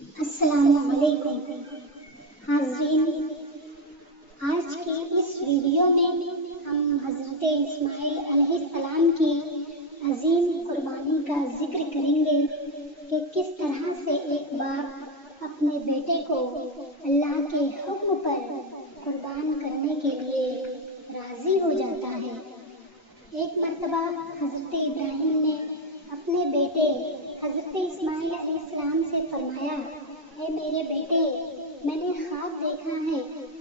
السلام علیکم حاضرین، آج کے اس ویڈیو میں ہم حضرت اسماعیل علیہ السلام کی عظیم قربانی کا ذکر کریں گے کہ کس طرح سے ایک باپ اپنے بیٹے کو اللہ کے حکم پر قربان کرنے کے لیے راضی ہو جاتا ہے۔ ایک مرتبہ حضرت ابراہیم نے اپنے بیٹے حضرت اسماعیل علیہ السلام سے فرمایا، اے میرے بیٹے، میں نے خواب دیکھا ہے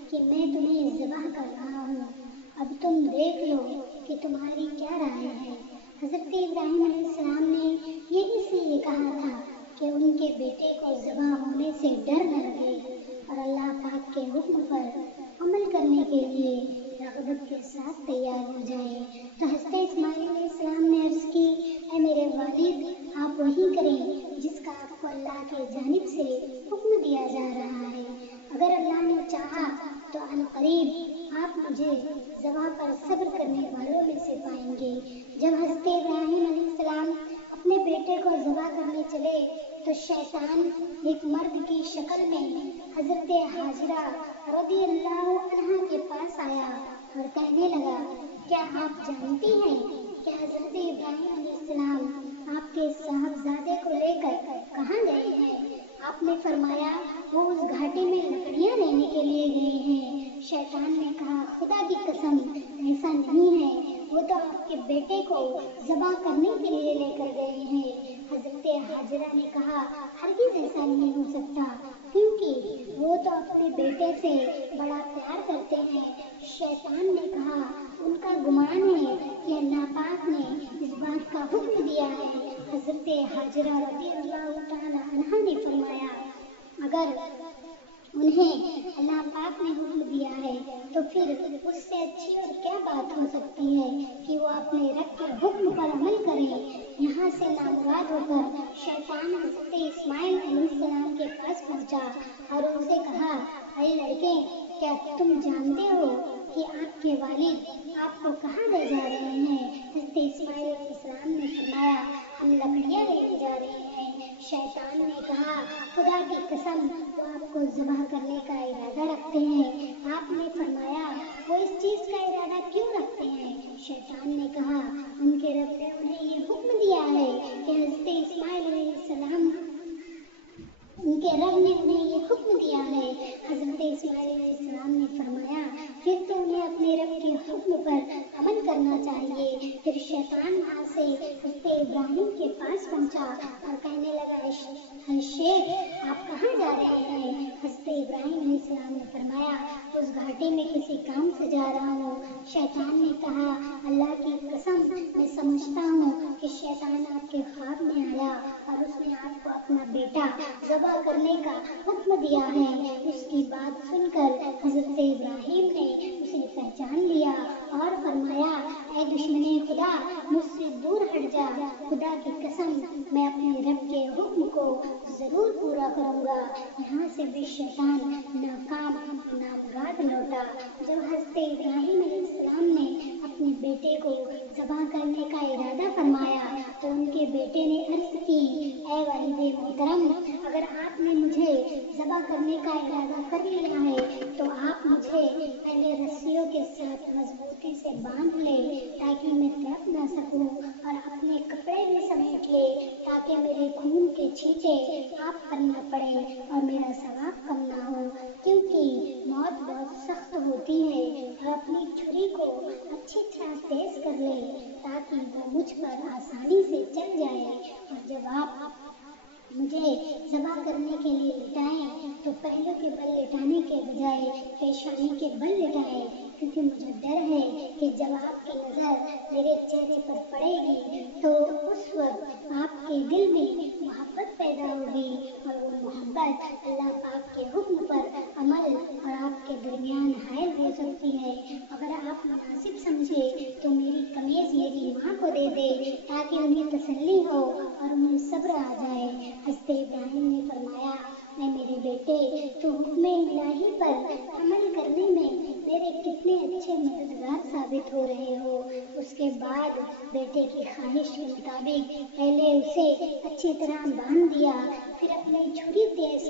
کہ میں تمہیں ذبح کر رہا ہوں، اب تم دیکھ لو کہ تمہاری کیا رائے ہے۔ حضرت ابراہیم علیہ السلام نے یہ اس لیے کہا تھا کہ ان کے بیٹے کو ذبح ہونے سے ڈر نہ لگے اور اللہ پاک کے حکم پر عمل کرنے کے لیے رغبت کے ساتھ تیار ہو جائے۔ تو حضرت اسماعیل علیہ السلام نے عرض کی، اے میرے والد، آپ وہی کریں جس کا آپ کو اللہ کی جانب سے حکم دیا جا رہا ہے۔ اگر اللہ نے چاہا تو عن قریب آپ مجھے ذبح پر صبر کرنے والوں میں سے پائیں گے۔ جب حضرت ابراہیم علیہ السلام اپنے بیٹے کو ذبح کرنے چلے تو شیطان ایک مرد کی شکل میں حضرت حاجرہ رضی اللہ عنہا کے پاس آیا اور کہنے لگا، کیا آپ جانتی ہیں کہ حضرت ابراہیم علیہ السلام آپ کے صاحبزادے کو لے کر کہاں گئے ہیں؟ آپ نے فرمایا، وہ اس گھاٹی میں لکڑیاں لینے کے لیے گئے ہیں۔ شیطان نے کہا، خدا کی قسم، ایسا نہیں ہے، وہ تو آپ کے بیٹے کو ذبح کرنے کے لیے لے کر گئے ہیں۔ حضرت حاجرہ نے کہا، ہرگز ایسا نہیں ہو سکتا، کیونکہ وہ تو اپنے بیٹے سے بڑا پیار کرتے ہیں۔ شیطان نے کہا، ان کا گمان ہے کہ اللہ پاک نے اس بات کا حکم دیا ہے۔ حضرت حاجرہ رضی اللہ تعالی عنہا نے فرمایا، اگر انہیں اللہ پاک نے حکم دیا ہے تو پھر اس سے اچھی اور کیا بات ہو سکتی ہے کہ وہ اپنے رب کے حکم پر عمل کریں۔ یہاں سے نامراد ہو کر شیطان حضرت اسماعیل علیہ السلام کے پاس پہنچا اور ان سے کہا، اے لڑکے، کیا تم جانتے ہو کہ آپ کے والد آپ کو کہاں لے جا رہے ہیں؟ حضرت اسماعیل علیہ السلام نے فرمایا، ہم لکڑیاں لے کے جا رہے ہیں۔ شیطان نے کہا، خدا کی قسم، وہ آپ کو ذبح کرنے کا ارادہ رکھتے ہیں۔ آپ نے فرمایا، وہ اس چیز کا ارادہ کیوں رکھتے ہیں؟ شیطان نے کہا، ان کے رب نے انہیں یہ حکم دیا ہے کہ حضرت اسماعیل علیہ السلام ان کے رب نے انہیں یہ حکم دیا ہے۔ حضرت اسماعیل علیہ السلام نے فرمایا، پھر تو انہیں اپنے رب کے حکم پر عمل کرنا چاہیے۔ پھر شیطان وہاں سے حضرت ابراہیم کے پاس پہنچا اور کہنے لگا، شیخ، آپ کہاں جا رہے ہیں؟ حضرت ابراہیم علیہ السلام نے فرمایا، اس گھاٹی میں کسی کام سے جا رہا ہوں۔ شیطان نے کہا، اللہ کی قسم، میں سمجھتا ہوں کہ شیطان آپ کے خواب میں آیا اور اس نے آپ کو اپنا بیٹا ذبح کرنے کا حکم دیا ہے۔ اس کی بات سن کر حضرت ابراہیم نے اسے پہچان لیا اور فرمایا، اے دشمن خدا، مجھ سے دور ہٹ جا، خدا کی قسم، میں اپنے رب کے حکم کو ضرور پورا کروں گا۔ یہاں سے بھی شیطان ناکام نامراد لوٹا۔ جب حضرت ابراہیم علیہ السلام نے اپنے بیٹے کو ذبح کرنے کا ارادہ فرمایا تو ان کے بیٹے نے عرض کی، اے والد محترم، اگر آپ نے مجھے ذبح کرنے کا ارادہ کر لیا ہے تو آپ مجھے پہلے رسیوں کے ساتھ مضبوطی سے باندھ لے تاکہ میں تڑپ نہ سکوں، اور اپنے کپڑے بھی سمیٹ لے تاکہ میرے خون کے چھینٹے آپ پر نہ پڑے اور میرا ثواب کم نہ ہو، کیونکہ موت بہت سخت ہوتی ہے، اور اپنی چھری کو اچھی طرح تیز کر لے تاکہ وہ مجھ پر آسانی سے چل جائے، اور جب آپ مجھے ذبح کرنے کے لیے لٹائیں تو پہلو کے بل لٹانے کے بجائے پیشانی کے بل لٹائیں، کیونکہ مجھے ڈر ہے کہ جب آپ کی نظر میرے چہرے پر پڑے گی تو اس وقت آپ کے دل میں محبت پیدا ہوگی، اور وہ محبت اللہ پاک کے حکم پر عمل اور آپ کے درمیان حائل ہو سکتی ہے۔ اگر آپ مناسب سمجھے تو میری قمیض میری ماں کو دے دے تاکہ انہیں تسلی ہو اور انہیں صبر آ جائے۔ حضرت ابراہیم نے فرمایا، اے میرے بیٹے، تو حکم الہی پر عمل کرنے میں میرے کتنے اچھے مددگار ثابت ہو رہے ہو۔ اس کے بعد بیٹے کی خواہش کے مطابق پہلے اسے اچھی طرح باندھ دیا، پھر اپنی چھری تیز